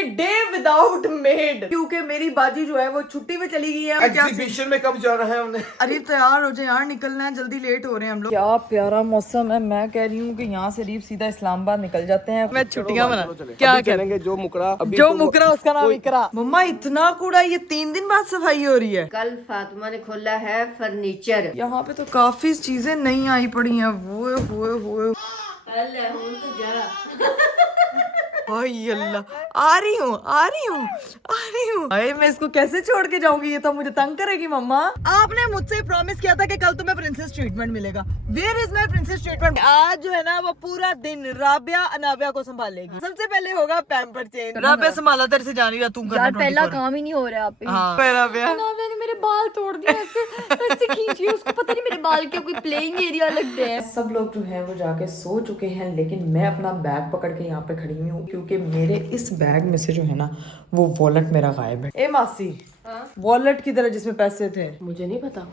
कि day without made, क्योंकि मेरी बाजी जो है वो छुट्टी पे चली गई है। एग्जीबिशन में कब जाना है हमने? अरे तैयार हो जाए यार, निकलना है, जल्दी लेट हो रहे हैं हम लोग। क्या प्यारा मौसम है। मैं कह रही हूँ कि यहाँ से रीफ सीधा इस्लामाबाद निकल जाते हैं। मैं छुट्टियाँ मना क्या करेंगे? जो मुकरा जो मुकरा उसका नाम इकरा। मम्मा इतना कूड़ा, ये 3 दिन बाद सफाई हो रही है। कल फातिमा ने खोला है फर्नीचर। यहाँ पे तो काफी चीजें नई आई पड़ी हैं। वो अल्लाह, आ रही हूँ। अरे मैं इसको कैसे छोड़ के जाऊंगी, ये तो मुझे तंग करेगी। मम्मा आपने मुझसे प्रॉमिस किया था कि कल तुम्हें प्रिंसेस ट्रीटमेंट मिलेगा। Where is my princess treatment? आज जो है ना वो पूरा दिन राबिया अनाबिया को संभालेगी। सबसे पहले होगा पैम्पर चेंज। राबिया संभाला, तेरे से जानी तू यार पहला काम ही नहीं हो रहा आप राबिया ने मेरे बाल तोड़ दिए ऐसे खींच रही, उसको पता नहीं मेरे बाल के कोई प्लेइंग एरिया लगते हैं। सब लोग जो है वो जाके सो चुके हैं, लेकिन मैं अपना बैग पकड़ के यहाँ पे खड़ी हुई हूँ क्योंकि मेरे इस बैग में से जो है ना वो वॉलेट मेरा गायब है। ए मासी, वॉलेट की तरह जिसमें पैसे थे, मुझे नहीं पता।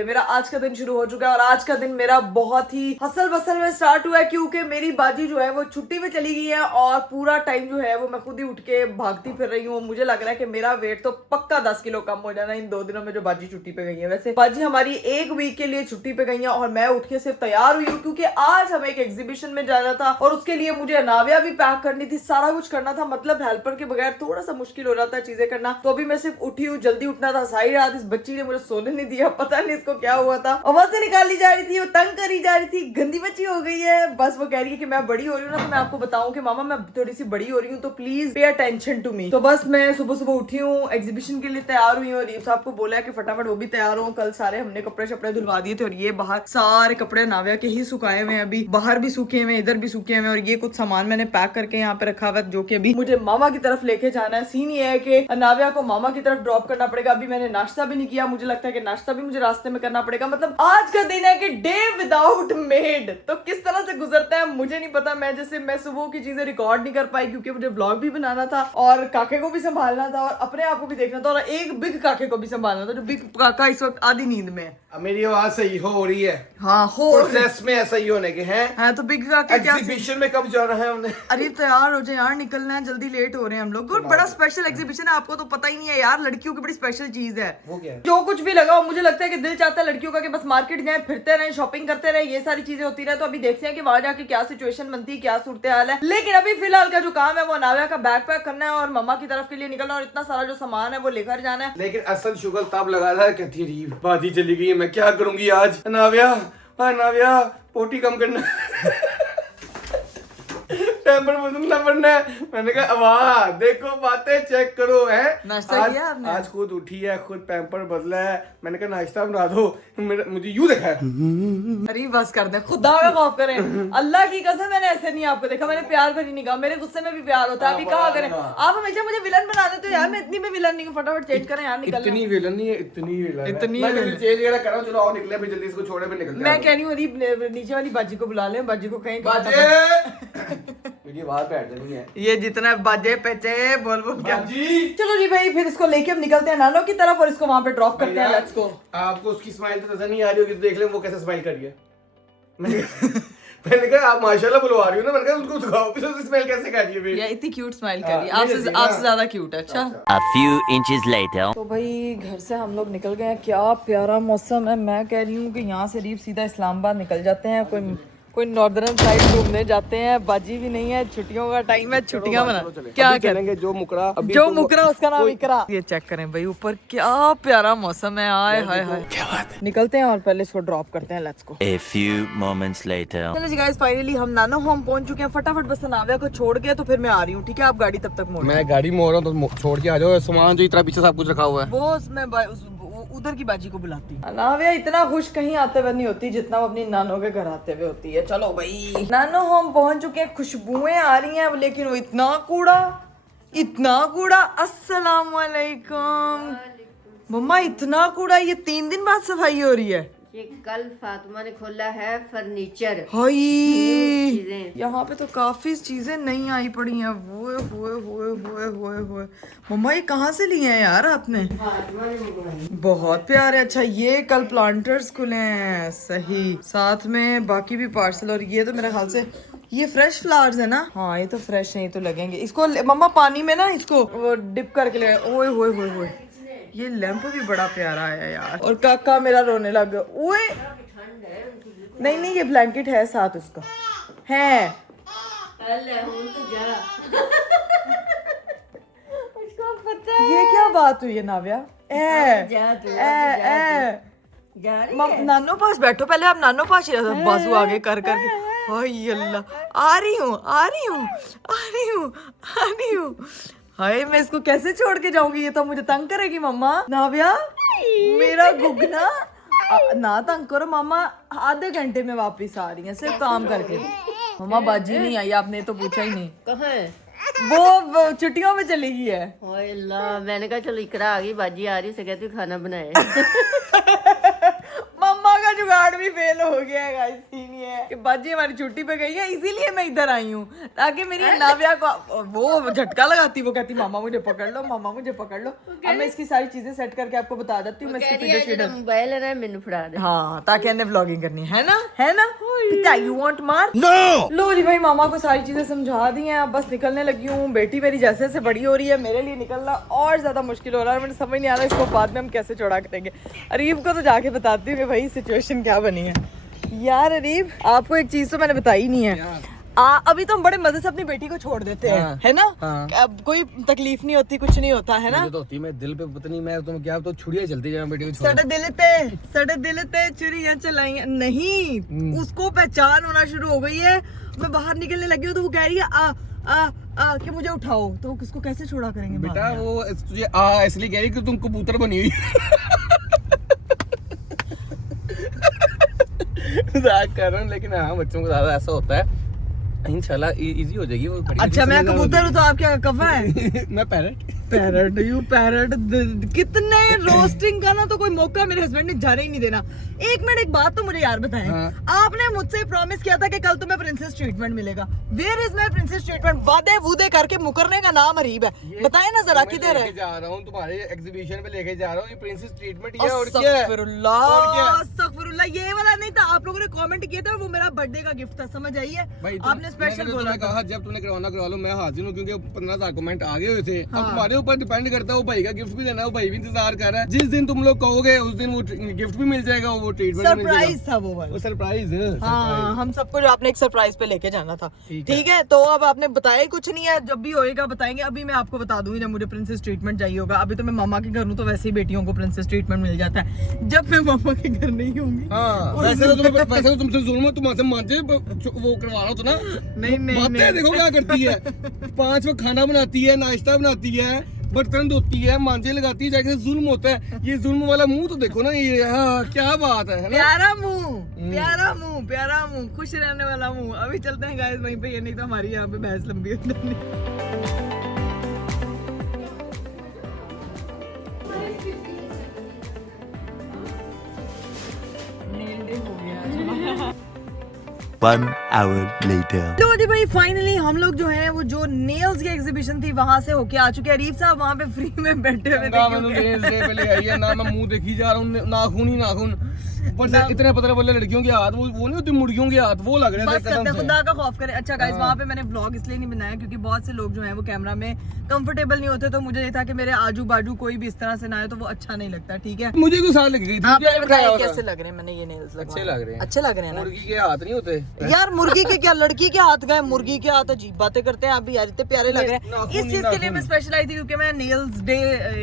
मेरा आज का दिन शुरू हो चुका है और आज का दिन मेरा बहुत ही हसल बसल में स्टार्ट हुआ है क्योंकि मेरी बाजी जो है वो छुट्टी पे चली गई है और पूरा टाइम जो है वो मैं खुद ही उठ के भागती फिर रही हूँ। मुझे लग रहा है कि मेरा वेट तो पक्का 10 किलो कम हो जाना इन 2 दिनों में जो बाजी छुट्टी पे गई है। वैसे बाजी हमारी 1 वीक के लिए छुट्टी पे गई है और मैं उठ के सिर्फ तैयार हुई हूँ क्योंकि आज हमें एक एग्जीबिशन में जाना था और उसके लिए मुझे अनाविया भी पैक करनी थी, सारा कुछ करना था। मतलब हेल्पर के बगैर थोड़ा सा मुश्किल हो रहा था चीजें करना। तो अभी मैं सिर्फ उठी हूँ, जल्दी उठना था। सारी रात इस बच्ची ने मुझे सोने नहीं दिया, पता नहीं इसको क्या हुआ था। आवाज से निकाली जा रही थी, वो तंग करी जा रही थी, गंदी बच्ची हो गई है। बस वो कह रही है कि मैं बड़ी हो रही हूँ ना, तो मैं आपको बताऊं कि मामा मैं थोड़ी सी बड़ी हो रही हूँ तो please pay attention to me. तो बस मैं सुबह सुबह उठी हूँ, एग्जीबिशन के लिए तैयार हुई हूँ। रीफ साहब को बोला है कि फटाफट वो भी तैयार हो। कल सारे हमने कपड़े शपड़े धुलवा दिए थे और ये बाहर सारे कपड़े नाविया के ही सुखाए हुए हैं। अभी बाहर भी सूखे हुए, इधर भी सूखे हुए और ये कुछ सामान मैंने पैक करके यहाँ पे रखा हुआ है जो कि अभी मुझे मामा की तरफ लेके जाना है। सीन ये है कि नाविया को मामा की तरफ ड्रॉप करना पड़ेगा। अभी मैंने नाश्ता भी नहीं किया, मुझे लगता है कि नाश्ता भी मुझे रास्ते में करना पड़ेगा। मतलब आज का दिन है कि डे विदाउट मेड, तो किस तरह से गुजरता है मुझे नहीं पता। मैं सुबह की चीजें रिकॉर्ड नहीं कर पाई क्योंकि मुझे व्लॉग भी बनाना था और काके को भी संभालना था और अपने आप को भी देखना था और एक बिग काके को भी संभालना था जो बिग काका इस वक्त आधी नींद में है। मेरी आवाज सही हो रही है? हाँ हो प्रोसेस में ऐसा ही होने के हैं। हाँ तो बिग काका एग्जीबिशन में कब जाना है हमने? अरे तैयार हो जाए यार, निकलना है, जल्दी लेट हो रहे हैं हम लोग। बड़ा स्पेशल एग्जीबिशन है, आपको तो पता ही नहीं है यार, लड़कियों की बड़ी स्पेशल चीज है। वो क्या है? जो कुछ भी लगाओ, मुझे लगता है कि दिल चाहता है लड़कियों का कि बस मार्केट जाए, फिरते रहे, शॉपिंग करते रहे, ये सारी चीजें होती रहे। तो अभी देखते हैं कि वहां जाके क्या सिचुएशन बनती है, क्या सूरत हाल है। लेकिन अभी फिलहाल का जो काम है वो अनाविया का बैग पैक करना है और मम्मा की तरफ के लिए निकलना और इतना सारा जो सामान है वो लेकर जाना है। लेकिन असल शुगर तब लगा रहा है, कहती रीफ बाजी चली गई है, मैं क्या करूंगी आज? अनाविया पोटी कम करना टेम्पर बनना है। मैंने कहा वाह देखो बातें चेक करो है। नाश्ता किया आपने? आज खुद उठी है, खुद पैम्पर बदला है। मैंने कहा नाश्ता बना दो, मुझे यूं देखा है। अरे बस कर दे, खुदा का खौफ करें। अल्लाह की कसम मैंने ऐसे नहीं आपको देखा, मैंने प्यार भरी निगाह, मेरे गुस्से में भी प्यार होता है। अभी कहा करें आप हमेशा मुझे विलन बना देते हो यार, मैं इतनी भी विलन नहीं हूँ। फटाफट चेंज करें यार, निकल। इतनी विलन नहीं है, इतनी विलन चेंज वगैरह करो। चलो आओ निकले, फिर जल्दी इसको छोड़े फिर निकलते हैं। मैं कह रही हूँ नीचे वाली बाजी को बुला ले, बाजी को कहीं ये बाहर बैठ जानी है। ये जितना बाजे पेचे बोल क्या। जी चलो जी भाई, फिर इसको लेके हम निकलते हैं नानो की तरफ और इसको वहां पे ड्रॉप करते हैं। Let's go. आपको उसकी स्माइल तो नजर नहीं आ रही होगी, तो देख ले वो कैसे स्माइल कर रही है। मैंने कहा आप माशाल्लाह बुलवा रही हो ना, मैंने कहा उनको दिखाओ कि उसकी स्माइल कैसे कर रही है। ये इतनी क्यूट स्माइल कर रही है, आपसे ज्यादा क्यूट है। अच्छा A few inches later. तो भाई घर से हम लोग निकल गए हैं। क्या प्यारा मौसम है। मैं कह रही हूँ कि यहाँ से रीफ सीधा इस्लामाबाद निकल जाते हैं, कोई नॉर्दर्न साइड घूमने जाते हैं। बाजी भी नहीं है, छुट्टियों का टाइम है, छुट्टियां मना। क्या करेंगे? जो मुकरा उसका नाम इकरा। ये चेक करें भाई ऊपर, क्या प्यारा मौसम है। आए हाय हाय, निकलते हैं और पहले इसको ड्रॉप करते हैं। Let's go. A few moments later. चलो जी गाइस, फाइनली हम नानो होम पहुंच चुके हैं। फटाफट बस अनाविया को छोड़ के तो फिर मैं आ रही हूँ, ठीक है? आप गाड़ी तब तक मोड़। मैं गाड़ी मोड़ रहा हूँ तो छोड़ के आ जाओ। सामान जो इतना पीछे सब कुछ रखा हुआ है वो मैं उधर की बाजी को बुलाती हूँ। अनाविया इतना खुश कहीं आते हुए नहीं होती जितना वो अपनी नानो के घर आते हुए होती है। चलो भाई, नानो होम पहुंच चुके हैं। खुशबुएं आ रही हैं लेकिन वो इतना कूड़ा। अस्सलाम वालेकुम। मम्मा इतना कूड़ा, ये 3 दिन बाद सफाई हो रही है। ये कल फातिमा ने खोला है फर्नीचर। हाय चीजें यहाँ पे तो काफी चीजें नई आई पड़ी हैं। वो मम्मा ये कहाँ से लिए हैं यार आपने? फातिमा ने मंगवाई। बहुत प्यारे। अच्छा ये कल प्लांटर्स खुले हैं, सही। साथ में बाकी भी पार्सल। और ये तो मेरे ख्याल से ये फ्रेश फ्लावर्स है ना? हाँ ये तो फ्रेश है, ये तो लगेंगे। इसको मम्मा पानी में ना इसको वो डिप करके ले। ओए होए होए होए, ये लैंप भी बड़ा प्यारा है यार। और काका मेरा रोने लग गया। ओए नहीं नहीं, ये ब्लैंकेट है साथ उसका है। उसको पता है। ये क्या बात हुई है नाव्या? जा तू, जा रही नानो पास बैठो, पहले आप नानो पास ही रहो, बाजू आगे कर करके। हाय अल्लाह, आ रही हूँ। हाय मैं इसको कैसे छोड़ के जाऊंगी? ये तो मुझे तंग करेगी मम्मा। नाव्या मेरा गुगना ना तंग करो मम्मा। आधे घंटे में वापस आ रही है सिर्फ काम करके। मम्मा बाजी नहीं आई, आपने तो पूछा ही नहीं। कहाँ है? वो छुट्टियों में चली गई है। ओए अल्लाह, मैंने कहा चलो इकरा आ गई, बाजी आ रही, से कहती हूँ खाना बनाए। मम्मा का जुगाड़ भी फेल हो गया है गाइस। सीन ये है कि बाजी हमारी छुट्टी पे गई है, इसीलिए मैं इधर आई हूँ ताकि मेरी नाव्या को वो झटका लगाती। वो कहती मामा मुझे पकड़ लो, मामा मुझे पकड़ लो। अब मैं इसकी सारी चीजें सेट करके आपको बता देती हूँ। मैं इसकी वीडियो शेड्यूल, मोबाइल है ना, मैंने फड़ा दे। हाँ ताकि इन्हें व्लॉगिंग करनी है ना? पिता यू वांट मार? नो। लो जी भाई, मामा को सारी चीजें समझा दी हैं, अब बस निकलने लगी हूँ। बेटी मेरी जैसे जैसे बड़ी हो रही है, मेरे लिए निकलना और ज्यादा मुश्किल हो रहा है। मुझे समझ नहीं आ रहा इसको बाद में हम कैसे चौड़ा करेंगे। अरीब को तो जाके बताती हूँ कि भाई सिचुएशन क्या बनी है। यार अरीब, आपको एक चीज तो मैंने बताई नहीं है। अभी तो हम बड़े मजे से अपनी बेटी को छोड़ देते हैं, है ना? अब कोई तकलीफ नहीं होती, कुछ नहीं होता है ना? तो होती मैं दिल पे पता नहीं, मैं तुम क्या तो छुड़ियां चलती जाए बेटी को छोड़। सड़े दिल ते छुरियां चलाएंगे नहीं। उसको पहचान होना शुरू हो गई है। मैं बाहर निकलने लगी हूँ तो वो कह रही है कि मुझे उठाओ। तो किसको कैसे छोड़ा करेंगे बेटा? वो तुझे इसलिए कह रही कि तुम कबूतर बनी हुई। मजाक कर रहा हूँ, लेकिन हाँ बच्चों को ज्यादा ऐसा होता है। इंशाल्लाह इजी हो जाएगी वो। अच्छा मैं कबूतर हूँ तो आप क्या कौवा है? मैं पैरट। You parrot. कितने रोस्टिंग का ना तो कोई मौका मेरे हस्बैंड ने जाने ही नहीं देना। एक मिनट, एक बात तो मुझे यार बताएं। आपने मुझसे प्रॉमिस किया था कि कल तुम्हें प्रिंसेस ट्रीटमेंट मिलेगा। Where is my princess treatment? वादे वूदे करके मुकरने का नाम अरीब है। बताएं ना जरा किधर है? जा रहा हूँ तुम्हारे एग्जीबिशन पे लेके जा रहा हूँ। ये प्रिंसेस ट्रीटमेंट ये और क्या है? अस्तगफिरुल्लाह, ये वाला नहीं था। आप लोगों ने कमेंट किए थे, वो मेरा बर्थडे का गिफ्ट था, समझ आई है? आपने स्पेशल बोला, कहा जब तूने करवाना करवा लो, मैं हाजिर हूँ। क्योंकि 15,000 कमेंट आ गए हुए थे। अब तुम्हारे ऊपर डिपेंड करता है। वो भाई का गिफ्ट भी देना है, वो भाई भी इंतजार कर रहा है। जिस दिन तुम लोग कहोगे उस दिन वो गिफ्ट भी मिल जाएगा, वो ट्रीटमेंट भी मिल जाएगा। सरप्राइज था वो वाला। वो सरप्राइज है। हाँ, हम सबको जो आपने एक सरप्राइज पे लेके जाना था। ठीक है, तो अब आपने बताया कुछ नहीं है। जब भी होएगा बताएंगे। अभी मैं आपको बता दूंगी जब मुझे प्रिंसेस ट्रीटमेंट चाहिए होगा। अभी तो मैं मामा के घर हूँ तो वैसे ही बेटियों को प्रिंसेस ट्रीटमेंट मिल जाता है। जब मैं मामा के घर नहीं होंगी, वैसे तो तुमसे जुल्म है, तुम ऐसे मानते वो करवा रहा हो तो ना। नहीं बातें देखो क्या करती है। 5 वक्त खाना बनाती है, नाश्ता बनाती है, बर्तन धोती है, मांझे लगाती है। जाके जुल्म होता है। ये जुल्म वाला मुंह तो देखो ना। ये क्या बात है ना? प्यारा मुंह, खुश रहने वाला मुंह। अभी चलते हैं गाइस वहीं पे, ये नहीं तो हमारी यहाँ पे बहस लंबी हो जानी। One hour later. लो जी भाई, फाइनली हम लोग जो है वो जो नेल्स की एग्जीबिशन थी वहां से होके आ चुके हैं। अरीब साहब वहां पे फ्री में बैठे हुए थे। ना मैं मुंह देखी जा रहा हूँ, नाखून ही नाखून। ऊपर से इतने पतले पतले लड़कियों के हाथ, वो नहीं होती मुर्गियों के हाथ, वो लग रहे थे बस करते कसम से। खुदा का खौफ करे। अच्छा गाइस, वहाँ पे मैंने व्लॉग इसलिए नहीं बनाया क्योंकि बहुत से लोग जो हैं वो कैमरा में कंफर्टेबल नहीं होते। तो मुझे ये था कि मेरे आजू बाजू कोई भी इस तरह से ना आए तो वो अच्छा नहीं लगता। ठीक है, मुझे तो साल लग गई थी। आपने बताया कैसे लग रहे हैं? मैंने ये नेल्स अच्छे लग रहे हैं। अच्छे लग रहे हैं ना? मुर्गी के हाथ नहीं होते यार। मुर्गी के क्या, लड़की के हाथ गए, मुर्गी के हाथ अजीब बातें करते हैं। आप भी यार इतने प्यारे लग रहे हैं। इस चीज के लिए मैं स्पेशल आई थी क्योंकि मैं नेल्स डे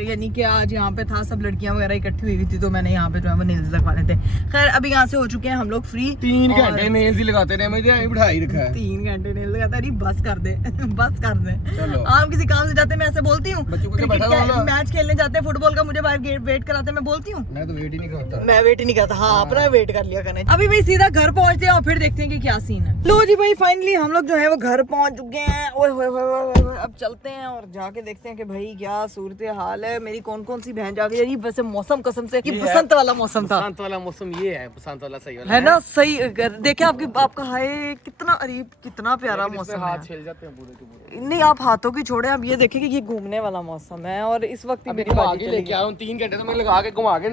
यानी कि आज यहाँ पे था, सब लड़कियां वगैरह इकट्ठी हुई थी तो मैंने यहाँ पे जो है वो नेल्स लगवाने थे। खैर अभी यहाँ से हो चुके हैं हम लोग फ्री। 3 घंटे नेल्स ही लगाते रहे, मुझे यहीं बिठाई रखा है। 3 घंटे नेल लगाता है। बस कर दे बस कर दे। चलो। आप किसी काम से जाते हैं, मैं ऐसे बोलती हूँ। बच्चों को क्या बैठा हुआ है? मैच खेलने जाते हैं फुटबॉल का, मुझे बाहर वेट कराते हैं, मैं बोलती हूँ। मैं तो वेट ही नहीं करता। मैं वेट ही नहीं करता। हाँ, अपना वेट कर लिया करने। अभी भाई सीधा घर पहुंचते हैं और फिर देखते हैं कि क्या सीन है। लो जी भाई, फाइनली हम लोग जो है वो घर पहुंच चुके हैं। ओए होए होए होए होए, अब चलते हैं और जाके देखते हैं कि भाई क्या सूरत हाल है। मेरी कौन कौन सी बहन जा गई। वैसे मौसम कसम से ये बसंत वाला मौसम था। बसंत वाला मौसम ये है बसंत वाला सही वाला है ना सही। देखिए आपका हाय कितना अरीब कितना प्यारा मौसम हाथ है। छिल जाते हैं पूरे के पूरे। नहीं आप हाथों की छोड़े, आप ये देखिए कि ये घूमने वाला मौसम है और इस वक्त ही मेरी घुमा बाजी के चली लेके आ रहा हूँ 3 घंटे तो मैं लगा के घुमा के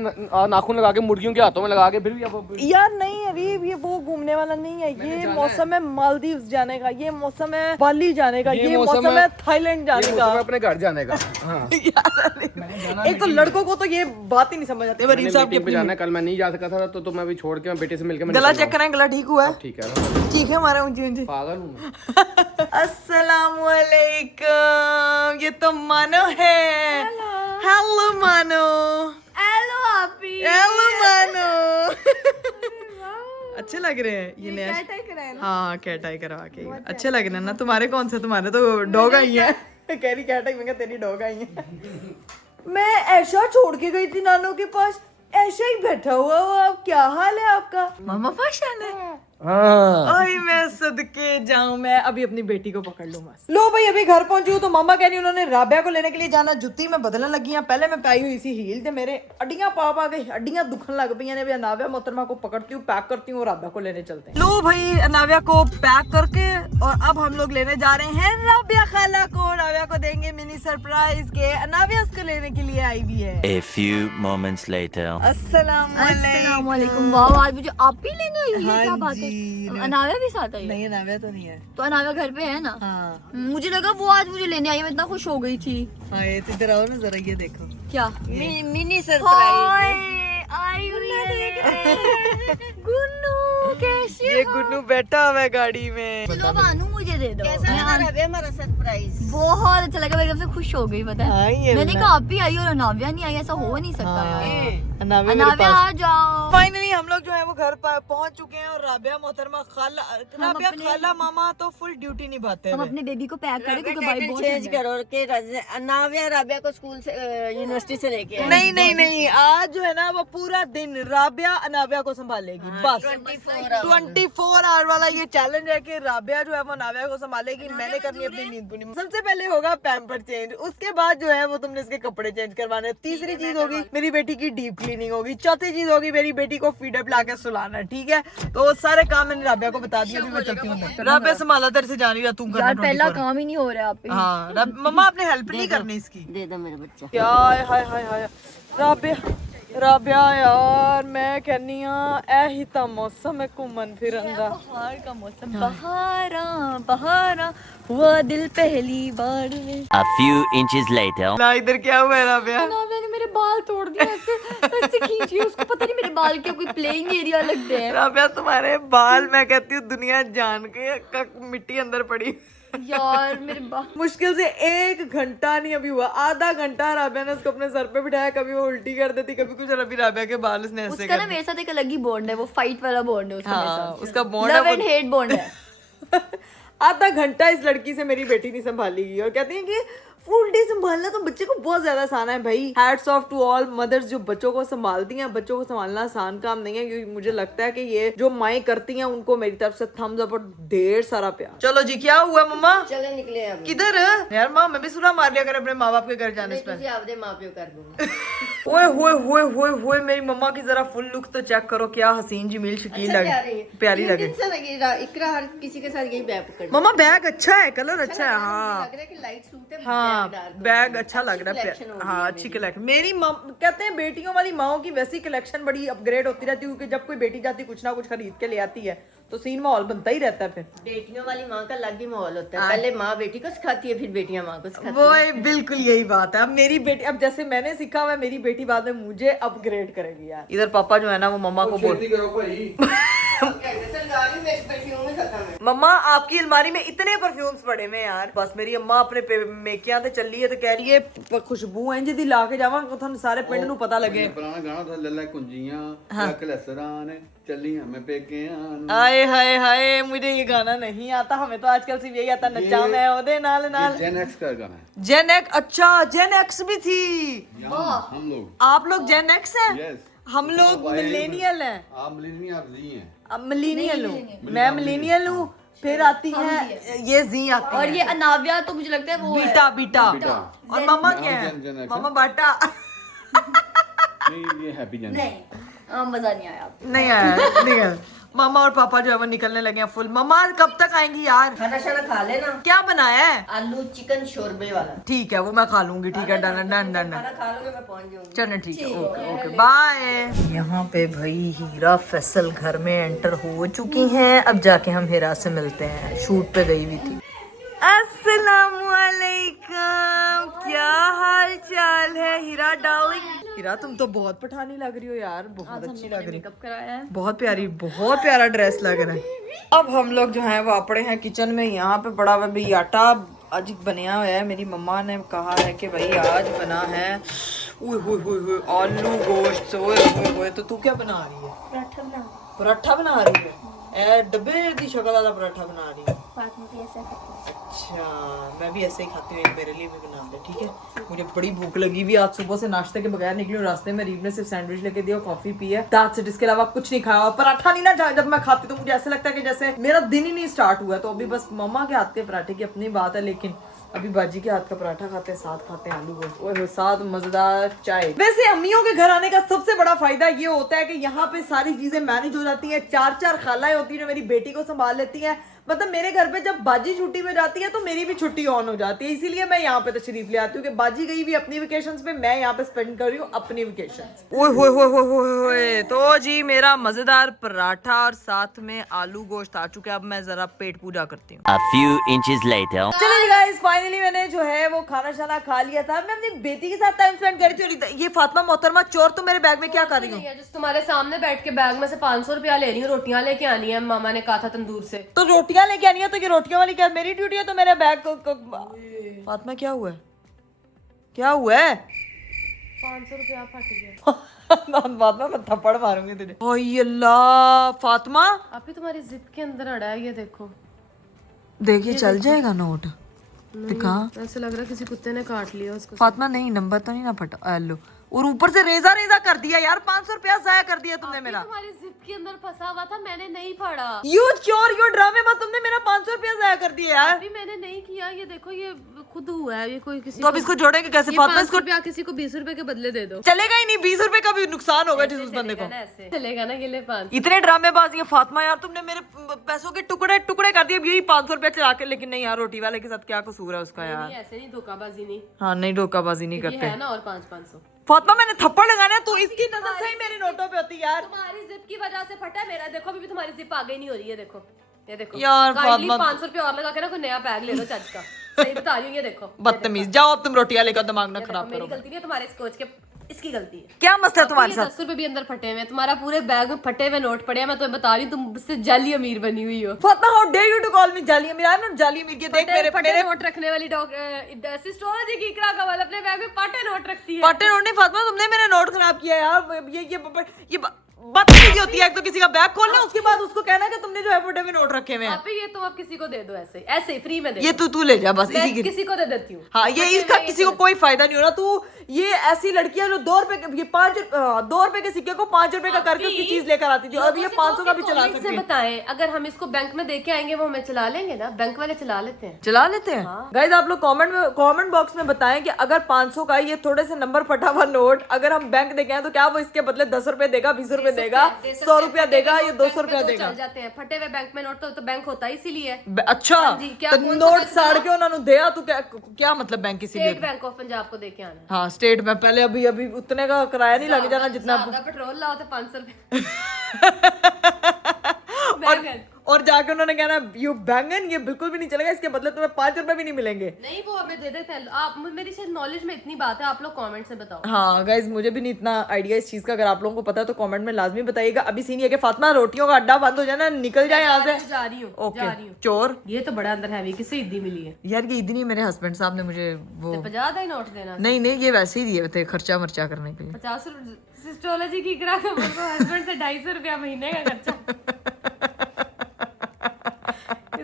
नाखून लगा के मुर्गियों के हाथों में लगा के फिर भी अब गई। यार नहीं अरीब ये वो घूमने वाला नहीं है, ये मौसम है मालदीव्स जाने का, ये मौसम है बाली जाने का, ये मौसम है थाईलैंड जाने का। अपने घर जाने का। हाँ यार एक तो लड़कों को तो ये बात ही नहीं समझ आती। अरीब साहब मीटिंग पे जाना है, कल मैं नहीं जा सका था तो मैं अभी छोड़ के मैं बेटे से मिलके मैं गला चेक करें, गला ठीक हुआ है? ठीक है ठीक है हमारा ऊंची ऊंची। पागल हूँ मैं। अस्सलामुअलैकुम, ये तो मानो है। हेलो मानो। हेलो आपी। हेलो मानो। अच्छे लग रहे हैं ये नया। हाँ कैट आई करवा के अच्छे लग रहे हैं ना। तुम्हारे कौन से? तुम्हारे तो डॉग आई है। कह रही कैट आई, मैं कहा तेरी डॉग आई है। मैं ऐसा छोड़ के गई थी नानू के पास, ऐसे ही बैठा हुआ वो। अब क्या हाल है आपका? मामा परेशान है। ओए मैं सदके जाऊं, मैं अभी अपनी बेटी को पकड़ लूं बस। लो भाई अभी घर पहुंची हूं तो मामा कह रही उन्होंने राबिया को लेने के लिए जाना। जुत्ती में बदलने लगी हैं। पहले मैं पाई हुई सी हील थे, मेरे अड्डियां पाप आ गई, अड्डियां दुखन लग पई ने। नाविया मोहतरमा को पकड़ती हूँ, पैक करती हूँ, राबिया को लेने चलते हैं। लो भाई नाविया को पैक करके और अब हम लोग लेने जा रहे हैं राबिया खाला को। राबिया को देंगे मिनी सरप्राइज के नाविया उसको लेने के लिए आई हुई है। A few moments later. अस्सलाम अस्सलामुअलैकुम। वाह आज मुझे आप ही लेने आई है, क्या बात है? अनाव्या भी साथ आई है? नहीं नाविया तो नहीं है। तो अनाव्या घर पे है ना? हाँ मुझे लगा वो आज मुझे लेने आई है, मैं इतना खुश हो गई थी। हाँ ये तो इधर आओ ना जरा, ये देखो क्या मिनी आई हुई है। गुन्नू कैसी ये गुन्नू बैठा हुआ है गाड़ी में। चलो बानू मुझे दे दो। हमारा सरप्राइज बहुत अच्छा लगा, मैं एकदम से खुश हो गई पता हाँ, है। ये मैंने ना। कहा आप भी आई और अनाव्या नहीं आई, ऐसा हो नहीं सकता यार। अनाविया मेरे अनाव्या पास। आ जाओ। फाइनली हम लोग जो है वो घर पहुंच चुके हैं और राबिया मोहतरमा खाला राबिया अपने- खाला मामा तो फुल ड्यूटी निभाते हम हैं। अपने बेबी को पैक करें क्योंकि भाई बहुत चेंज ठंड है। करो के नाविया राबिया को स्कूल से यूनिवर्सिटी से लेके आए। नहीं नहीं नहीं आज जो है ना वो पूरा दिन राबिया अनाविया को संभालेगी बस। 24 आवर वाला ये चैलेंज है कि राबिया जो है वो नाविया को संभालेगी। मैंने करनी है अपनी नींद पूरी। सबसे पहले होगा पैम्पर चेंज, उसके बाद जो है वो तुमने इसके कपड़े चेंज करवाने। तीसरी चीज होगी मेरी बेटी की डीप क्लीनिंग होगी। चौथी चीज होगी मेरी बेटी को फीड अप लाके सुलाना। ठीक है तो सारे काम मैंने राबिया को बता दिया। अभी मैं चलती हूँ। राबिया संभाला तेरे से जानी रहा तू करना यार पहला 24। काम ही नहीं हो रहा है आप पे। हाँ मम्मा आपने हेल्प नहीं करनी इसकी। दे दो मेरा बच्चा। क्या हाय हाय हाय राबिया राबिया यार मैं कहनी ऐ ही ता मौसम है घूमन फिरन दा। बाहर का मौसम बहारा बहारा हुआ दिल पहली बार में। A few inches later. ना इधर क्या हुआ है राबिया? अनाव्या ने मेरे बाल तोड़ दिए ऐसे खींच लिए। उसको पता नहीं मेरे बाल के कोई प्लेइंग एरिया लगते हैं। राबिया तुम्हारे बाल मैं कहती हूँ दुनिया जान के मिट्टी अंदर पड़ी। यार मेरे बाल मुश्किल से 1 घंटा नहीं अभी हुआ, आधा घंटा राबिया ने उसको अपने सर पे बिठाया। कभी वो उल्टी कर देती कभी कुछ। अभी राबिया के बाल उसने ऐसे उसका ना मेरे साथ एक अलग ही बॉन्ड है, वो फाइट वाला बॉन्ड है उसका मेरे हाँ साथ। उसका बॉन्ड लव है एंड हेट बॉन्ड है। आधा घंटा इस लड़की से मेरी बेटी नहीं संभालेगी और कहती है कि फुल डे संभालना तो बच्चे को बहुत ज्यादा आसान है। भाई hats off to all mothers जो बच्चों को संभालती हैं। बच्चों को संभालना आसान काम नहीं है क्योंकि मुझे लगता है कि ये जो माएँ करती हैं उनको मेरी तरफ से थम्स अप और ढेर सारा प्यार। चलो जी क्या हुआ मम्मा? चले निकले अब। किधर? यार माँ मैं भी सुना मार लिया कर अपने माँ बाप के घर जाने से तुझे आपदे माँ प्यो कर दूंगा। ओए होए होए होए होए मेरी मम्मा की जरा फुल लुक तो चेक करो। क्या हसीन जमील शकील लगे, प्यारी लगे। दिन से लगी इकरा हर किसी के साथ यही बैग पकड़ मम्मा बैग अच्छा है, कलर अच्छा है। हाँ लग रहा है कि लाइट सूट है। हाँ बैग अच्छा लग रहा है। collection होगी हाँ अच्छी कलेक्शन। मेरी कहते हैं बेटियों वाली माओ की वैसी कलेक्शन बड़ी अपग्रेड होती रहती है क्योंकि जब कोई बेटी जाती कुछ ना कुछ खरीद के ले आती है तो सीन माहौल बनता ही रहता है। फिर बेटियों वाली माँ का अलग ही माहौल होता है। पहले माँ बेटी को सिखाती है फिर बेटियां माँ को सिखाती वो बिल्कुल यही बात है। अब मेरी बेटी अब जैसे मैंने सीखा हुआ है मेरी बेटी बाद में मुझे अपग्रेड करेगी यार। इधर पापा जो है ना वो मम्मा को बोल करो भाई। मम्मा आपकी अलमारी में इतने परफ्यूम्स पड़े हुए यार। बस मेरी अम्मा अपने मेकियां ते चली है तो कह रही है खुशबू है जी ला के जावा थानू सारे पिंड नू पता लगे। पुराना गाना था लल्ला कुंजियां कलसरान चलियां मैं पेके हाय हाय हाय मुझे ये गाना नहीं आता। हमें तो आजकल सिर्फ यही आता नचा मैं ओदे नाल नाल। जेन एक्स का गाना है। जेन एक्स अच्छा जेन एक्स भी थी। हम लोग आप लोग जेन एक्स हैं? यस हम लोग मिलेनियल हैं। आप मिलेनियल आप जी हैं। अब मिलेनियल हूँ मैं, मिलेनियल हूँ। फिर आती है ये जी आती और है ये अनाव्या तो मुझे लगता है वो है। Beta beta. बीटा। और मामा क्या हम है? Gen X मामा बाटा। नहीं ये हैप्पी जन नहीं मजा नहीं आया। नहीं आया निकल। मामा और पापा जो है वो निकलने लगे हैं फुल। मम्मा कब तक आएंगी यार? खाना शाना खा लेना। क्या बनाया है? आलू चिकन शोरबे वाला। ठीक है वो मैं खा लूंगी। ठीक है डन डन डन। खाना खा लोगे मैं पहुंच जाऊंगी। चलो ठीक है ओके ओके बाय। यहाँ पे भाई हीरा फैसल घर में एंटर हो चुकी हैं। अब जाके हम हीरा से मिलते हैं। शूट पे गई हुई थी। अस्सलामुअलैकुम, क्या हाल चाल है हीरा डार्लिंग? हीरा तुम तो बहुत पठानी लग रही हो यार, बहुत अच्छी लग रही मेकअप कराया है। बहुत प्यारा ड्रेस लग रहा है। अब हम लोग जो है वो अपने हैं किचन में। यहाँ पे बड़ा हुआ भाई आटा आज बनया हुआ है। मेरी मम्मा ने कहा है कि भाई आज बना है आलू गोश्त। ओए तो तू क्या बना रही है? पराठा बना रही है? ए डब्बे दी शक्ल वाला पराठा बना रही है? अच्छा मैं भी ऐसे ही खाती हूँ। एक मेरे लिए भी बना दे ठीक है। मुझे बड़ी भूख लगी हुई। आज सुबह से नाश्ते के बगैर निकली हूँ। रास्ते में रीब ने सिर्फ सैंडविच लेके दिया, कॉफी पी है, दैट्स इट। इसके अलावा कुछ नहीं खाया। और पराठा नहीं ना जब मैं खाती तो मुझे ऐसा लगता है कि जैसे मेरा दिन ही नहीं स्टार्ट हुआ। तो अभी बस मम्मा के हाथ के पराठे की अपनी बात है, लेकिन अभी बाजी के हाथ का पराठा खाते हैं, साथ खाते हैं आलू गोश्त, ओए साथ मजेदार चाय। वैसे अम्मियों के घर आने का सबसे बड़ा फायदा ये होता है कि यहाँ पे सारी चीजें मैनेज हो जाती हैं। 4 खालाएं होती हैं जो मेरी बेटी को संभाल लेती हैं। मतलब मेरे घर पे जब बाजी छुट्टी में जाती है तो मेरी भी छुट्टी ऑन हो जाती है। इसीलिए मैं यहाँ पे तशरीफ ले आती हूँ कि बाजी गई भी अपनी वेकेशंस पे, मैं यहाँ पे स्पेंड कर रही हूँ अपनी वेकेशंस। ओए होए तो जी मेरा मजेदार पराठा और साथ में आलू गोश्त आ चुका है। अब मैं जरा पेट पूजा करती हूँ। A few inches later. चलो जी गाइस फाइनली मैंने जो है वो खाना शाना खा लिया था। मैं अपनी बेटी के साथ टाइम स्पेंड कर रही थी। ये फातिमा मोहतरमा चोर तुम मेरे बैग में क्या कर रही हो? जिस तुम्हारे सामने बैठ के बैग में से 500 रुपया ले रही हूँ, रोटियां लेके आनी है, मामा ने कहा था तंदूर से। तो रोटियां लेके आनी है तो ये रोटियां वाली क्या मेरी ड्यूटी है? तो मेरे बैग को फातिमा क्या हुआ है? क्या हुआ है? 500 रुपया फट गया। फातिमा मैं थप्पड़ मारूंगी तुझे। ओए अल्लाह फातिमा अभी तुम्हारी जिप के अंदर अड़ा है, ये देखो। देखिए चल जाएगा नोट। दिखा। ऐसे लग रहा है किसी कुत्ते ने काट लिया उसको। फातिमा नहीं नंबर तो नहीं ना फटा। लो और ऊपर से रेजा कर दिया यार। 500 रुपया जाया कर दिया तुमने मेरा। तुम्हारी जिप के अंदर फंसा हुआ था, मैंने नहीं पढ़ा। यू चोर यू ड्रामेबाज, तुमने मेरा 500 रुपया जाया कर दिया यार। अभी मैंने नहीं किया, ये देखो ये खुद हुआ है। ये कोई किसी तो अब इसको जोड़ेंगे कैसे? फातिमा इसको रुपया किसी को 20 रुपए के बदले दे दो। चलेगा ही नहीं। 20 रुपए का भी नुकसान होगा जिस उस बंदे को। ऐसे चलेगा ना, ये ले 500। इतने ड्रामेबाज ये फातिमा यार। तुमने मेरे पैसों के टुकड़े कर दिए। यही 500 रुपया चला के। लेकिन नहीं यार रोटी वाले के साथ क्या कसूर है उसका यार? नहीं ऐसे नहीं, धोखाबाजी नहीं। हाँ नहीं धोखाबाजी नहीं ये करते है ना, और 500। फातिमा मैंने थप्पड़ लगाना है तो इसकी नजर से ही मेरे नोटों पे होती यार। तुम्हारी जिप की वजह से फटा है मेरा। देखो अभी भी तुम्हारी जिप आगे नहीं हो रही है। देखो ये देखो यार, काइंडली फातिमा- 500 रुपया और लगा के ना कोई नया बैग ले लो चज का। सही बता रही हूँ, ये देखो। बदतमीज जाओ अब तुम रोटियां लेकर दिमाग ना खराब मेरी करो। गलती नहीं है, तुम्हारे स्कोच के इसकी गलती है। क्या मसला है तुम्हारे साथ? 10 रुपए भी अंदर फटे हुए हैं। तुम्हारा पूरे बैग में फटे हुए नोट पड़े हैं। मैं तुम्हें बता रही हूँ, तुम मुझसे जाली अमीर बनी हुई हो। Fatima how dare you to call me जाली अमीर? आई एम नॉट जाली अमीर। के देख मेरे फटे नोट रखने वाली सिस्टोलॉजी की इकरा कमल अपने बैग में फटे नोट रखती है। पट्टे नोट नहीं फातिमा, तुमने मेरे नोट खराब किया यार। ये बदतमीजी होती है। एक तो किसी का बैग खोलना, उसके बाद उसको कहना कि तुमने जो है फटे हुए नोट रखे हुए हैं। आप ये तुम अब किसी को दे दो ऐसे ऐसे फ्री में दे ये दो। तू ले जा बस। मैं इसी की किसी को दे देती हूँ। हाँ ये इसका किसी को कोई फायदा नहीं हो रहा। तू ये ऐसी लड़कियां जो 2 रुपए के 2 रुपए के सिक्के को 5 रुपए का करके उसकी चीज लेकर आती थी, और अब ये 500 का भी चला कमेंट सकती से है। बताएं, अगर हम इसको बैंक में दे के आएंगे वो हमें चला लेंगे ना? बैंक वाले चला लेते हैं। चला लेते हैं। गाइज आप लोग कमेंट बॉक्स में बताएं कि अगर 500 का ये थोड़े से नंबर फटा हुआ नोट अगर हम बैंक दे के आए तो क्या वो इसके बदले 10 रुपए देगा, 20 रुपए देगा, 100 रुपया देगा, ये 200 रुपया देगा? चल जाते हैं फटे हुए बैंक में नोट। तो बैंक होता है इसीलिए। अच्छा जी, क्या तो कौन सा नोट बैंक साड़ के उन्होंने दिया तो क्या मतलब बैंक इसीलिए? स्टेट बैंक ऑफ पंजाब को दे के आना है। हाँ स्टेट में पहले अभी उतने का किराया नहीं लग जाना जितना ज्यादा पेट्रोल लाओ तो 500 रुपए। और जाके उन्होंने कहना यू बैंगन ये बिल्कुल भी नहीं चलेगा, इसके बदले तुम्हें 5 रुपए भी नहीं मिलेंगे। नहीं वो हमें दे देते हैं। आप मेरी शायद नॉलेज में इतनी बात है, आप लोग कमेंट से बताओ। हाँ गाइज मुझे भी नहीं इतना आइडिया इस चीज का। अगर आप लोगों को पता है तो कमेंट में लाजमी बताइएगा। अभी सीन ये कि फातिमा रोटियों का अड्डा बंद हो जाए ना, निकल जाए यहाँ से। जा रही हूँ जा ओके रही हूँ। चोर ये तो बड़ा अंदर हैवी। किससे ईदी मिली है? यार ये इतनी मेरे हस्बैंड साहब ने मुझे वो 50 ही नोट देना। नहीं ये वैसे ही दिए थे खर्चा मर्चा करने के लिए। 50 सिस्टोलॉजी की इकरा का हस्बैंड से 250 रुपया महीने का खर्चा।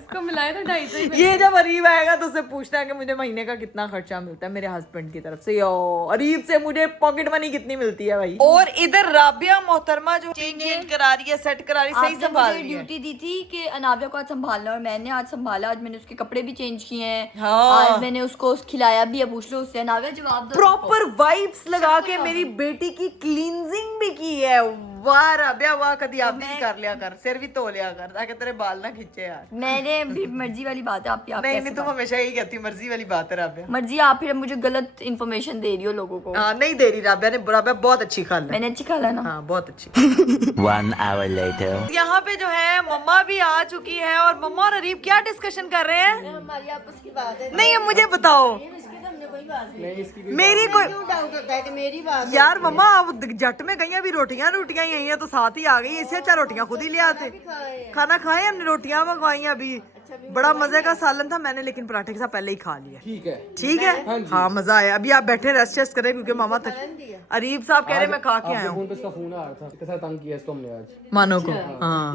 इसको मिलाए तो 250 ही ये जब अरीब आएगा तो उससे पूछना है कि मुझे महीने का कितना खर्चा मिलता है मेरे हस्बैंड की तरफ से। यो अरीब से मुझे पॉकेट मनी कितनी मिलती है भाई। और इधर राबिया मोहतरमा जो चेंज करा रही है, सेट करा रही है, सही आपने संभाल मुझे रही है। ड्यूटी दी थी कि अनाविया को आज संभालना, और मैंने आज संभाला। आज मैंने उसके कपड़े भी चेंज किए हैं। हाँ। आज मैंने उसको खिलाया भी है। पूछ लो उससे, अनाविया जवाब दो। प्रॉपर वाइब्स लगा के मेरी बेटी की क्लींजिंग भी की है। वाह राबिया वाह, कभी आप भी कर लिया कर, सिर भी धो लिया कर ताकि तेरे बाल ना खींचे यार। मैंने भी मर्जी वाली बात है आपकी। आप नहीं कैसे नहीं, तुम हमेशा यही कहती हो, मर्जी वाली बात है राबिया। मर्जी आप फिर मुझे गलत इन्फॉर्मेशन दे रही हो लोगों को। हाँ नहीं दे रही राबिया ने, राबिया बहुत अच्छी खाल है। मैंने अच्छी खाला ना। हाँ बहुत अच्छी। 1 hour later. यहाँ पे जो है मम्मा भी आ चुकी है और मम्मा और अरीब क्या डिस्कशन कर रहे हैं? हमारी आपस की बात है। नहीं मुझे बताओ, इसकी तो हमने कोई बात नहीं। मेरी कोई डाउट होता है कि मेरी बात यार मम्मा आप जट में गई, अभी रोटियां ही आई हैं तो साथ ही आ गई। इससे अच्छा रोटियां खुद ही ले आते। खाना खाए हमने, रोटियां मंगवाई अभी। बड़ा मजे का सालन था, मैंने लेकिन पराठे के साथ पहले ही खा लिया। ठीक है हाँ मजा आया। अभी आप बैठे रेस्ट करें क्योंकि मामा तक अरीब साहब कह रहे मैं खा के आया हूँ। इसका फोन आ रहा था, कैसा तंग किया इसको हमने आज। मानो को हाँ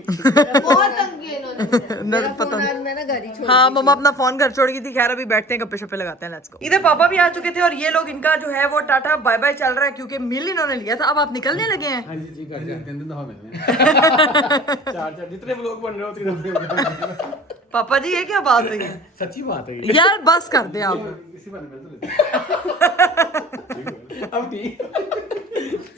बहुत तंग किए इन्होंने। पता नहीं। मैं ना घर ही छोड़ हाँ मम्मा अपना फोन घर छोड़ गई थी। खैर अभी बैठते हैं, गप्पे शप्पे लगाते हैं, लेट्स गो। इधर पापा भी आ चुके थे और ये लोग, इनका जो है वो टाटा बाय बाय चल रहा है क्योंकि मिल इन्होंने लिया था। अब आप निकलने लगे हैं। हाँ जी घर जाते हैं, दफा मिलने। चार जितने व्लॉग बन रहे हो उतने पापा जी ये क्या बात है? सच्ची बात है यार बस कर दे आप। इसी बारे में अब ठीक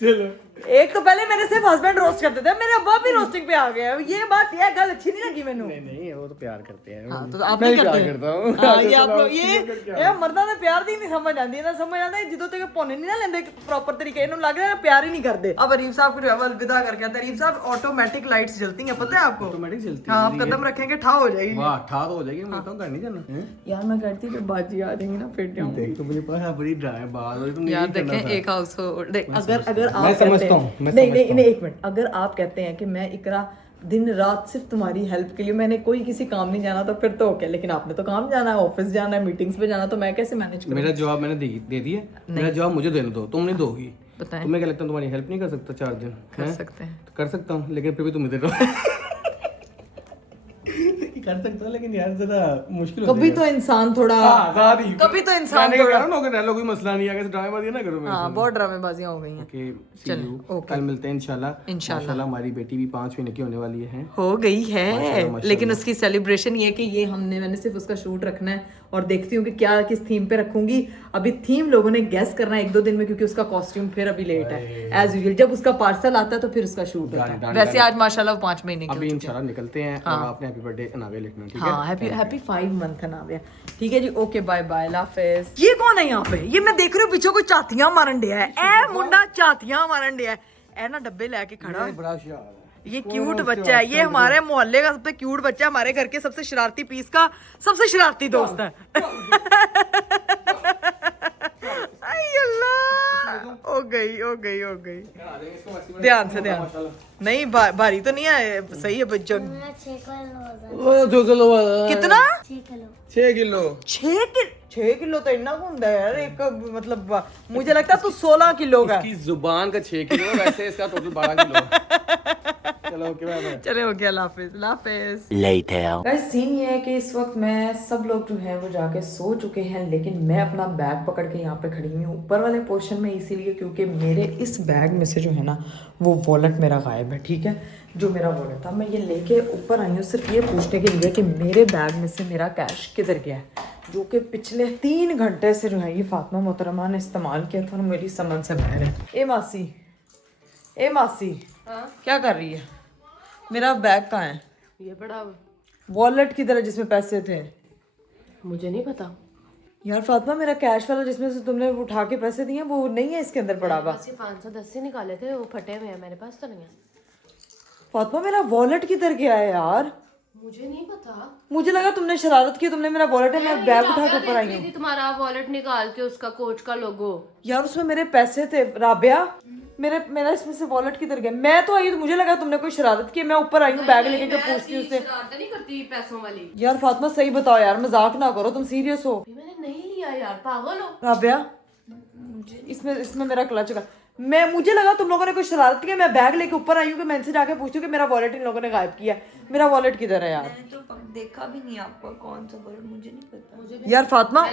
चलो। एक तो पहले मेरे सिर्फ हस्बैंड रोस्ट करते थे, मेरे अब्बा भी रोस्टिंग पे आ गए हैं। ये बात ये गल अच्छी नहीं लगी मैनू। नहीं वो तो प्यार करते हैं। हाँ, तो आप मैं नहीं भी प्यार करते करता हूँ। हाँ, ये आप लोग ये मर्दा ने प्यार दी नहीं समझ आती है ना, समझ आता है जिदों तक पौने नहीं ना लेंदे प्रॉपर तरीके इन्होंने लग रहा है प्यार ही नहीं करते। अब अरीब साहब को जो है वो अलविदा करके आते हैं। अरीब साहब ऑटोमेटिक लाइट्स जलती हैं, पता है आपको? ऑटोमेटिक चलती हाँ आप कदम रखेंगे ठा हो जाएगी। वाह ठा तो हो जाएगी। मैं तो घर नहीं जाना। यार मैं करती फिर बाजी आ जाएंगी ना, फिर जाऊँ। देख तो मुझे पता बड़ी ड्राई बात हो तुम यार देखें एक हाउस अगर आप मैं समझता हूँ, मैं नहीं एक मिनट, अगर आप कहते हैं कि मैं इकरा दिन रात सिर्फ तुम्हारी हेल्प के लिए, मैंने कोई किसी काम नहीं जाना तो फिर तो ओके, लेकिन आपने तो काम जाना है, ऑफिस जाना है, मीटिंग्स पे जाना, तो मैं कैसे मैनेज करूं? मेरा जवाब मैंने दे दिया। मेरा जवाब मुझे देने दो, तुम नहीं दोगी। बताएं। तुम्हें क्या लगता है तुम्हारी हेल्प नहीं कर सकता 4 दिन? कर सकते हैं। तो कर सकता हूँ लेकिन फिर भी तुम दे दो। कर सकता हूँ लेकिन यार जरा मुश्किल कभी तो इंसान थोड़ा कभी तो इंसान थोड़ा कोई मसला नहीं है, ड्रामेबाजी ना करो। हाँ बहुत ड्रामेबाजियां हो गई हैं। चलो कल मिलते हैं इंशाल्लाह। हमारी बेटी भी 5 महीने की होने वाली है। हो गई है, लेकिन उसकी सेलिब्रेशन ये कि ये मैंने सिर्फ उसका शूट रखना है और देखती हूँ कि क्या किस थीम पे रखूंगी। अभी थीम लोगों ने गेस करना है 1-2 दिन में, क्योंकि उसका कॉस्ट्यूम फिर अभी लेट है एज यूजुअल। जब उसका पार्सल आता है तो फिर उसका शूट होता है। वैसे आज माशाल्लाह 5 महीने की अभी इंशाल्लाह निकलते हैं और आपने हैप्पी बर्थडे अनावे लिखना, ठीक है? हाँ हैप्पी 5 मंथ अनावे, ठीक है जी। ओके बाय बाय, अल्लाह हाफिज। ये कौन है यहाँ पे? ये मैं देख रही हूँ पीछे कोई चातियां मारन दिया है। ए मुंडा चातियां मारन दिया है। ए ना डब्बे लेके खड़ा है। बड़ा होशियार है। ये क्यूट बच्चा है, ये हमारे मोहल्ले का सबसे क्यूट बच्चा, हमारे घर के सबसे शरारती पीस का सबसे शरारती दोस्त है। आई अल्लाह, हो गई। ध्यान से नहीं भारी तो नहीं है, सही है बच्चों। कितना? 6 किलो। 6 किलो तो इतना घूमता है यार एक, मतलब मुझे लगता है तू 16 किलो का। इसकी जुबान का 6 किलो है, वैसे इसका टोटल 12 किलो है। चलो ओके बाय। चले हो गया, अल्लाह हाफिज। Later. गाइस सीन ये है कि इस वक्त मैं सब लोग जो है वो जाके सो चुके हैं, लेकिन मैं अपना बैग पकड़ के यहाँ पे खड़ी हुई हूँ ऊपर वाले पोर्शन में, इसीलिए क्योंकि मेरे इस बैग में से जो है ना वो वॉलेट मेरा गायब है, ठीक है? जो मेरा वॉलेट था मैं ये लेके ऊपर आई हूँ सिर्फ ये पूछने के लिए कि मेरे बैग में से मेरा कैश किधर गया है, जो कि पिछले 3 घंटे से जो है ये फातिमा मोहतरमा ने इस्तेमाल किया था और मेरी समझ से बाहर है। ए मासी क्या कर रही है? मेरा बैग कहाँ है? ये बड़ा वॉलेट किधर है जिसमें पैसे थे? मुझे नहीं पता यार फातिमा मेरा कैश वाला जिसमें से तुमने उठा के पैसे दिए वो नहीं है इसके अंदर पड़ा हुआ। 510 से निकाले थे, वो फटे हुए हैं, मेरे पास तो नहीं है। फातिमा मेरा वॉलेट किधर गया है यार? मुझे नहीं पता। मुझे लगा तुमने शरारत की, तुमने मेरा वॉलेट है, मैं बैग उठा के ऊपर आई हूँ। तुम्हारा वॉलेट निकाल के उसका कोच का लोगो। यार उसमें मेरे पैसे थे राबिया, मेरा इसमें से वॉलेट किधर गया? मैं तो आई तो मुझे लगा तुमने कोई शरारत की, मैं ऊपर आई हूँ बैग लेके के पूछती हूँ उससे। शरारत नहीं करती पैसों वाली। यार फातिमा सही बताओ यार, मजाक ना करो, तुम सीरियस हो? मैंने नहीं लिया यार, पागल हो? राबिया इसमें मेरा क्लच का मुझे लगा तुम लोगों ने कुछ शरारत की, मैं बैग लेके ऊपर आई हूँ कि मैं इनसे जाके पूछती हूँ कि मेरा वॉलेट इन लोगों ने गायब किया। मेरा वॉलेट किधर है यार? मैंने तो देखा भी नहीं आपका कौन सा वॉलेट, मुझे नहीं पता। यार फातिमा,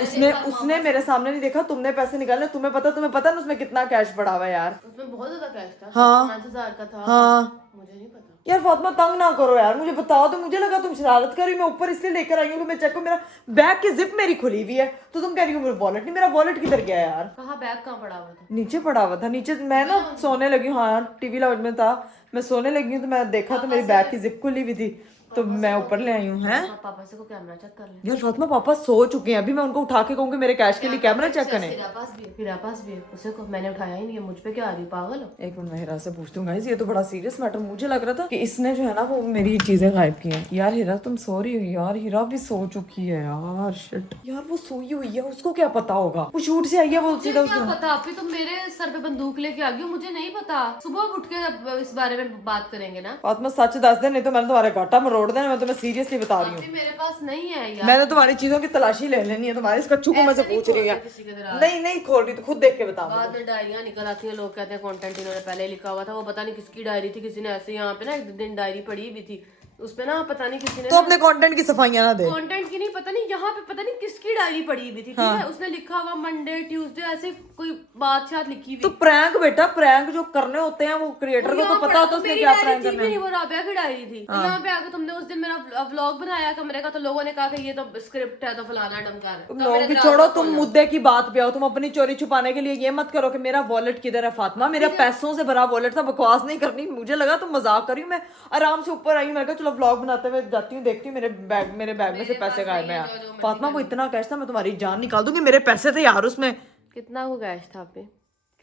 उसने मेरे सामने नहीं देखा, तुमने पैसे निकाले, तुम्हें पता ना उसमें कितना कैश पड़ा हुआ है यार। उसमें बहुत ज्यादा कैश था। हाँ। 5,000 का था। हाँ मुझे नहीं पता। यार फातिमा तंग ना करो यार, मुझे बताओ। तो मुझे लगा तुम शरारत कर रही हो, मैं ऊपर इसलिए लेकर आई हूँ कि मैं चेक करूं, मेरा बैग की जिप मेरी खुली हुई है, तो तुम कह रही हो मेरा वॉलेट नहीं। मेरा वॉलेट किधर गया यार? कहाँ बैग कहाँ पड़ा हुआ था? नीचे पड़ा हुआ था, नीचे। मैं ना सोने लगी हूँ, हाँ टीवी लाउंज में था, मैं सोने लगी हूँ तो मैं देखा तो मेरी बैग की जिप खुली हुई थी, तो मैं ऊपर ले आई हूँ। हैं पापा से को कैमरा चेक कर ले। यार फातिमा, पापा सो चुके हैं, अभी मैं उनको उठा के कहूँगी मेरे कैश के लिए कैमरा चेक करें? मेरा पास भी है, उसे को मैंने उठाया ही नहीं है, मुझ पे क्या आ रही, पागल हो? एक मिनट मैं हीरा से पूछती हूँ। गाइस ये तो बड़ा सीरियस मैटर, मुझे लग रहा था कि इसने जो है ना वो मेरी चीजें गायब की हैं। यार हीरा तुम सो रही हो यार? हीरा भी सो चुकी है यार। शिट यार, वो सोई हुई है, उसको क्या पता होगा? वो शूट से आई है, वो सीधा क्या पता? अभी तुम मेरे सर पे बंदूक लेके आ गई हो, मुझे नहीं पता। सुबह उठ के अब इस बारे में बात करेंगे ना। फातिमा सच दस दे, नहीं तो मैंने तुम्हारे घाटा मरोड़ देना। मैं तुम्हें सीरियसली बता रही हूँ, अभी मेरे पास नहीं है यार। मैंने तुम्हारी चीजों की तलाशी ले लेनी है। तुम्हारे इस कच्चू को मैं से पूछ रही है। किसी के दराज। नहीं खोल रही तो खुद देख के बताओ। बाद में डायरियां निकल आती हैं, लोग कहते हैं कंटेंट इन्होंने पहले ही लिखा हुआ था। वो पता नहीं किसकी डायरी थी, किसी ने ऐसे यहाँ पे ना एक दिन डायरी पड़ी भी थी, उसपे ना पता नहीं किसी ने तो अपने कंटेंट की सफाइयां ना दे। कंटेंट की नहीं, पता नहीं यहाँ पे पता नहीं किसकी डायरी पड़ी हुई थी, ठीक है? उसने लिखा हुआ मंडे ट्यूसडे ऐसे कोई बात शायद लिखी हुई। तो प्रैंक बेटा, प्रैंक जो करने होते हैं वो क्रिएटर को तो पता होता है उसने क्या प्रैंक करना है। वो राबिया की डायरी थी। तो यहाँ पे आके तुमने उस दिन मेरा व्लॉग बनाया कमरे का, तो लोगों ने कहा कि ये तो स्क्रिप्ट है, तो फलाना ढमकाना है। तुम लोगों की छोड़ो, तुम मुद्दे की बात पे आओ। तुम अपनी चोरी छुपाने के लिए ये मत करो कि मेरा वॉलेट किधर है। फातिमा, मेरा पैसों से भरा वॉलेट था, बकवास नहीं करनी। मुझे लगा तुम मजाक कर रही हो, मैं आराम से ऊपर आई हूँ, मैंने कहा चलो व्लॉग बनाते हुए जाती हूँ, देखती हूँ मेरे बैग में से पैसे गायब हैं। फातिमा, वो इतना कैश था, मैं तुम्हारी जान निकाल दूंगी। मेरे पैसे थे यार उसमें। कितना को कैश था पे?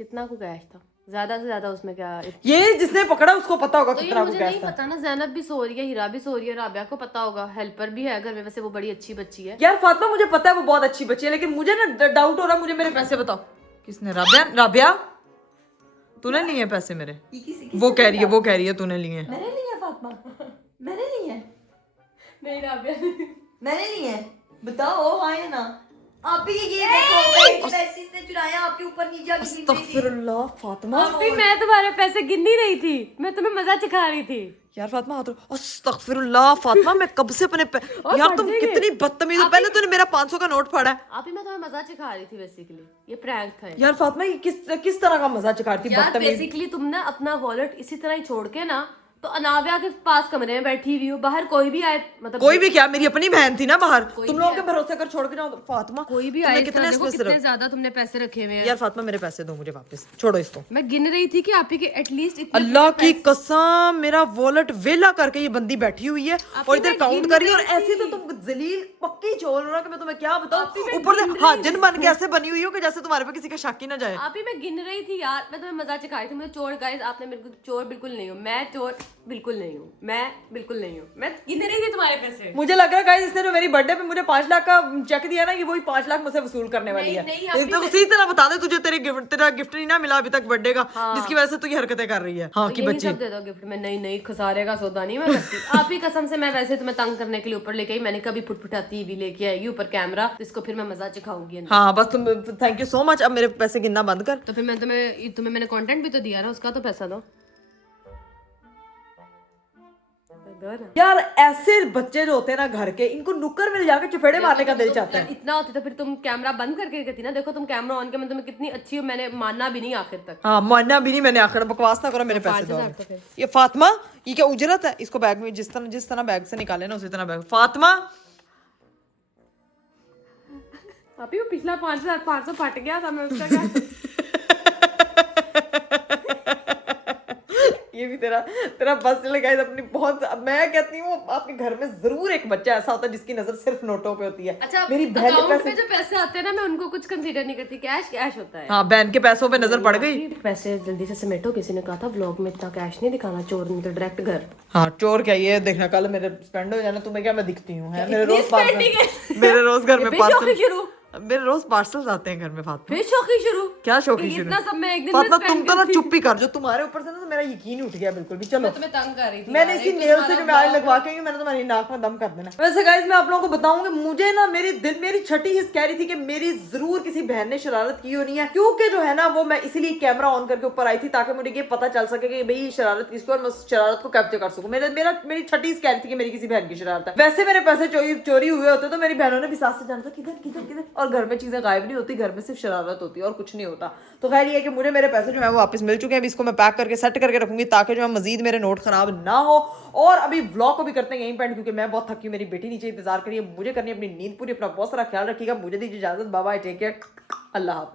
कितना को कैश था? ज्यादा से ज्यादा उसमें क्या? ये जिसने पकड़ा उसको पता होगा तो ये कितना को मुझे कैश नहीं था। पता ना। ज़ैनब भी सो रही है, हीरा भी सो रही है, राबिया को पता होगा, हेल्पर भी है घर में, वैसे वो बड़ी अच्छी बच्ची है। यार फातिमा, मुझे पता है वो बहुत अच्छी बच्ची है, लेकिन मुझे ना डाउट हो रहा है। मुझे मेरे पैसे बताओ। किसने? राबिया तूने लिए हैं पैसे मेरे? वो कह रही है तूने लिए हैं। मैंने लिया फातिमा, मैंने लिया है, नहीं राबिया मैंने लिया है, बताओ हाँ या ना। आप ही ये देखो पैसे इसने चुराया, आपके ऊपर नीचे आके गिन रही थी। अस्तगफिरुल्लाह फातिमा। अभी मैं तुम्हारे पैसे गिन नहीं रही थी, मैं तुम्हें मजा चिखा रही थी। यार फातिमा हाथ रखो। अस्तगफिरुल्लाह फातिमा, मैं कब से अपने यार तुम कितनी बदतमीज हो। पहले तूने मेरा 500 का नोट फाड़ा है। अभी मैं तुम्हें मजा चिखा रही थी, बेसिकली ये प्रैंक था। यार फातिमा, ये किस तरह का मजा चिकारती यार बदतमीज। बेसिकली तुम ना अपना वॉलेट इसी तरह ही छोड़ के ना, तो अनाविया के पास कमरे में बैठी हुई हो, बाहर कोई भी आए, मतलब कोई भी क्या, मेरी अपनी बहन थी ना बाहर। तुम लोगों के भरोसे कर छोड़ के जाओ। फातिमा, कोई भी तुमने आए, कितने देखो इसमें कितने ज्यादा तुमने पैसे रखे हुए हैं। यार फातिमा, मेरे पैसे दो मुझे वापस, छोड़ो इसको। मैं गिन रही थी कि आप ही के एटलीस्ट इतने अल्लाह की कसम, मेरा वॉलेट वेला करके ये बंदी बैठी हुई है और इधर काउंट कर रही है। और ऐसी तो तुम जलील पक्की चोर हो ना कि मैं तुम्हें क्या बताऊं। ऊपर से हाजिन बन के ऐसे बनी हुई हो कि जैसे तुम्हारे पे किसी का शक ही ना जाए। आप ही मैं गिन रही थी यार, मैं तुम्हें मजा चिखा रही थी। मुझे चोर गाइस, आपने मेरे को चोर बिल्कुल नहीं हूँ, मैं चोर बिल्कुल नहीं हूँ, मैं बिल्कुल नहीं हूँ, मैं गिन रही थी तुम्हारे पैसे। मुझे लग रहा है गाइस, इसने जो मेरी बर्थडे पे मुझे 5 लाख का चेक दिया ना, कि वही 5 लाख मुझसे वसूल करने वाली है। नहीं, तो उसी तरह बता दे, तुझे तेरा गिफ्ट नहीं ना मिला अभी तक बर्थडे का, जिसकी वजह से तू ये हरकतें कर रही है। हाँ की यही बच्ची। सब दे दो गिफ्ट में। नहीं खसारे का सौदा नहीं मैं करती। आप ही कसम से, मैं वैसे तुम्हें तंग करने के लिए ऊपर लेके आई, मैंने कभी फुटफुटाती भी लेके आएगी ऊपर कैमरा, इसको फिर मैं मजा चिखाऊंगी। हाँ बस तुम, थैंक यू सो मच। अब मेरे पैसे गिनना बंद कर। तो फिर मैं तुम्हें मैंने कंटेंट भी तो दिया ना, उसका तो पैसा दो। यार ऐसे बच्चे जो होते हैं ना घर के, इनको नुक्कड़ में जाके चपेड़े मारने का दिल चाहता है। इतना होती तो फिर तुम कैमरा बंद करके कहती ना, देखो तुम कैमरा ऑन किया, मैं तुम्हें कितनी अच्छी हूँ, मैंने मानना भी नहीं आखिर तक। हाँ मानना भी नहीं मैंने, आखिर बकवास ना करो, मेरे पैसे दो। 5,000 तो फिर। ये फातिमा, ये क्या उजरत है? इसको बैग में जिस तरह बैग से निकाले ना उसी तरह बैग। फातिमा, अभी वो पिछला 5,500 फट गया था, मैं उसका क्या ये भी तेरा बस चले गाइस अपनी। बहुत मैं कहती हूँ आपके घर में जरूर एक बच्चा ऐसा होता है जिसकी नजर सिर्फ नोटों पे होती है। अच्छा, मेरी बहन के अकाउंट पैसे, पे जो पैसे आते हैं ना, मैं उनको कुछ कंसीडर नहीं करती, कैश होता है। हाँ बहन के पैसों पे नजर पड़ गई। पैसे जल्दी से समेटो, किसी ने कहा था व्लॉग में इतना कैश नहीं दिखाना, चोर ने तो डायरेक्ट घर। हाँ चोर क्या, ये देखना कल मेरे स्पेंड हो जाना। तुम्हें क्या मैं दिखती हूँ? मेरे रोज घर में शुरू मेरे रोज पार्सल्स आते हैं घर में फातिमा। फिर शौकी शुरू। क्या शौकी शुरू? इतना सब मैं एक दिन में फातिमा spend तुम तो ना करती चुप ही कर जो, तुम्हारे ऊपर से ना तो मेरा यकीन उठ गया बिल्कुल भी। चलो मैं तुम्हें तंग कर रही थी मैंने यार, इसी एक तो नेल से तुम्हारा जो मैं आज vlog लगवा के आई हूं, मैंने तुम्हारी नाक में दम कर देना। वैसे गाइस मैं आप लोगों को बताऊं कि मुझे ना मेरी छठी हिस्स कह रही थी कि मेरी जरूर किसी बहन ने शरारत की होनी है, क्योंकि जो है ना वो मैं इसीलिए कैमरा ऑन करके ऊपर आई थी ताकि मुझे ये पता चल सके कि भाई शरारत किसकी और मैं उस शरारत को कैप्चर कर सकूं। मेरी छठी हिस्स कह रही थी कि मेरी किसी बहन की शरारत है। वैसे मेरे पैसे चोरी हुए होते तो मेरी बहनों ने भी साथ से जाना था किधर किधर किधर, और घर में चीजें गायब नहीं होती, घर में सिर्फ शरारत होती है और कुछ नहीं होता। तो खैर ये है कि मुझे मेरे पैसे जो है वो वापस मिल चुके हैं। अभी इसको मैं पैक करके सेट करके रखूंगी ताकि जो है मजीद मेरे नोट खराब ना हो। और अभी व्लॉग को भी करते हैं यहीं पे, क्योंकि मैं बहुत थकी हूं, मेरी बेटी नीचे इंतजार करिए, मुझे करनी है अपनी नींद पूरी। अपना बहुत सारा ख्याल रखिएगा, मुझे दीजिए इजाजत, बाय बाय, टेक केयर, अल्लाह हाफ़िज़।